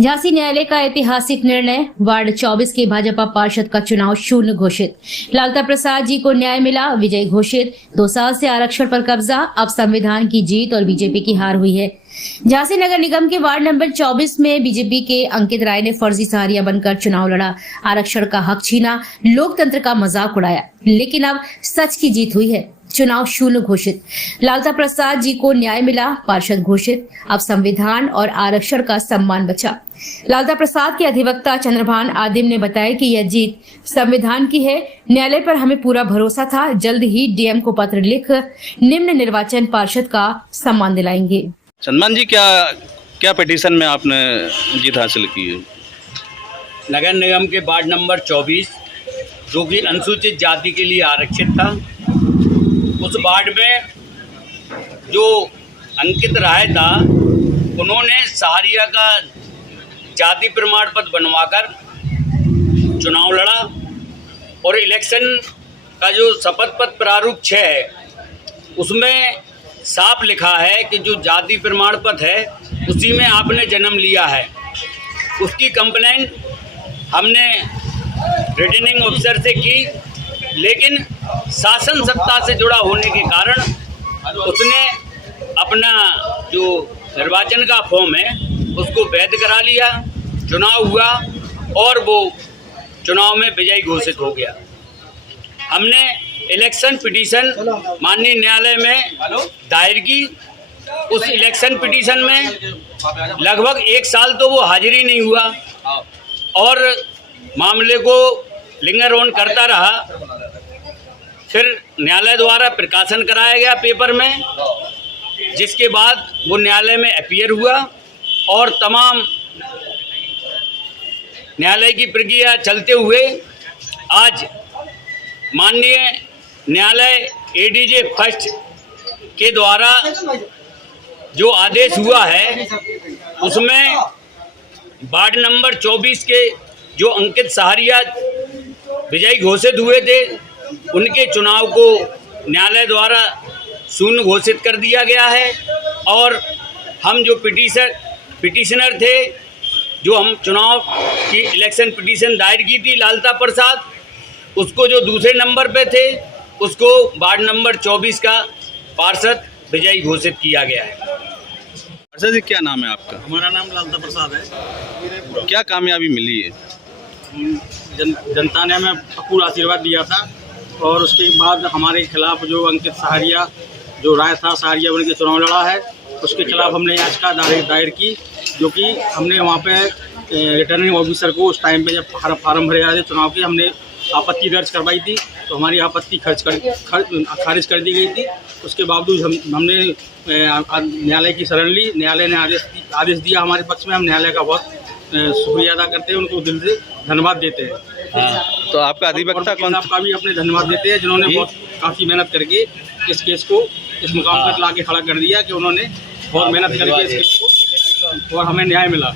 झांसी न्यायालय का ऐतिहासिक निर्णय, वार्ड 24 के भाजपा पार्षद का चुनाव शून्य घोषित। लालता प्रसाद जी को न्याय मिला, विजय घोषित। 2 साल से आरक्षण पर कब्जा, अब संविधान की जीत और बीजेपी की हार हुई है। झांसी नगर निगम के वार्ड नंबर 24 में बीजेपी के अंकित राय ने फर्जी सहारिया बनकर चुनाव लड़ा, आरक्षण का हक छीना, लोकतंत्र का मजाक उड़ाया, लेकिन अब सच की जीत हुई है। चुनाव शून्य घोषित। लालता प्रसाद जी को न्याय मिला, पार्षद घोषित। अब संविधान और आरक्षण का सम्मान बचा। लालता प्रसाद के अधिवक्ता चंद्रभान आदिम ने बताया कि यह जीत संविधान की है। न्यायालय पर हमें पूरा भरोसा था, जल्द ही डीएम को पत्र लिख निम्न निर्वाचन पार्षद का सम्मान दिलाएंगे। चंद्रभान जी, क्या पिटीशन में आपने जीत हासिल की है? नगर निगम के वार्ड नंबर 24 जो कि अनुसूचित जाति के लिए आरक्षित था, उस वार्ड में जो अंकित राय था, उन्होंने सहारिया का जाति प्रमाण पत्र बनवाकर चुनाव लड़ा और इलेक्शन का जो शपथ पत्र प्रारूप 6 है, उसमें साफ लिखा है कि जो जाति प्रमाण पत्र है उसी में आपने जन्म लिया है। उसकी कंप्लेंट हमने रिटर्निंग ऑफिसर से की, लेकिन शासन सत्ता से जुड़ा होने के कारण उसने अपना जो निर्वाचन का फॉर्म है उसको वैध करा लिया, चुनाव हुआ और वो चुनाव में विजयी घोषित हो गया। हमने इलेक्शन पिटीशन माननीय न्यायालय में दायर की। उस इलेक्शन पिटीशन में लगभग 1 साल तो वो हाजिरी नहीं हुआ और मामले को लिंगर ऑन करता रहा। फिर न्यायालय द्वारा प्रकाशन कराया गया पेपर में, जिसके बाद वो न्यायालय में अपीयर हुआ और तमाम न्यायालय की प्रक्रिया चलते हुए आज माननीय न्यायालय एडीजे फर्स्ट के द्वारा जो आदेश हुआ है, उसमें वार्ड नंबर 24 के जो अंकित सहारिया विजयी घोषित हुए थे, उनके चुनाव को न्यायालय द्वारा शून्य घोषित कर दिया गया है। और हम जो पिटीशनर थे, जो हम चुनाव की इलेक्शन पिटीशन दायर की थी लालता प्रसाद, उसको जो दूसरे नंबर पे थे उसको वार्ड नंबर 24 का पार्षद विजयी घोषित किया गया है। पार्षद जी, क्या नाम है आपका? हमारा नाम लालता प्रसाद है। क्या कामयाबी मिली है? जनता ने हमें पूरा आशीर्वाद दिया था और उसके बाद हमारे खिलाफ जो अंकित सहारिया जो राय था, सहारिया बन के चुनाव लड़ा है, उसके खिलाफ हमने याचिका दायर की, जो कि हमने वहाँ पे रिटर्निंग ऑफिसर को उस टाइम पे जब फार्म भरे जाते चुनाव की, हमने आपत्ति दर्ज करवाई थी, तो हमारी आपत्ति खारिज कर दी गई थी। उसके बावजूद हमने न्यायालय की शरण ली। न्यायालय ने आदेश दिया हमारे पक्ष में। हम न्यायालय का बहुत शुक्रिया अदा करते हैं, उनको दिल से धन्यवाद देते हैं। हाँ, तो आपका अधिवक्ता कौन? आपका भी अपने धन्यवाद देते हैं, जिन्होंने बहुत काफ़ी मेहनत करके इस केस को इस मुकाम पर ला के खड़ा कर दिया, कि उन्होंने बहुत मेहनत करके इस केस को और हमें न्याय मिला।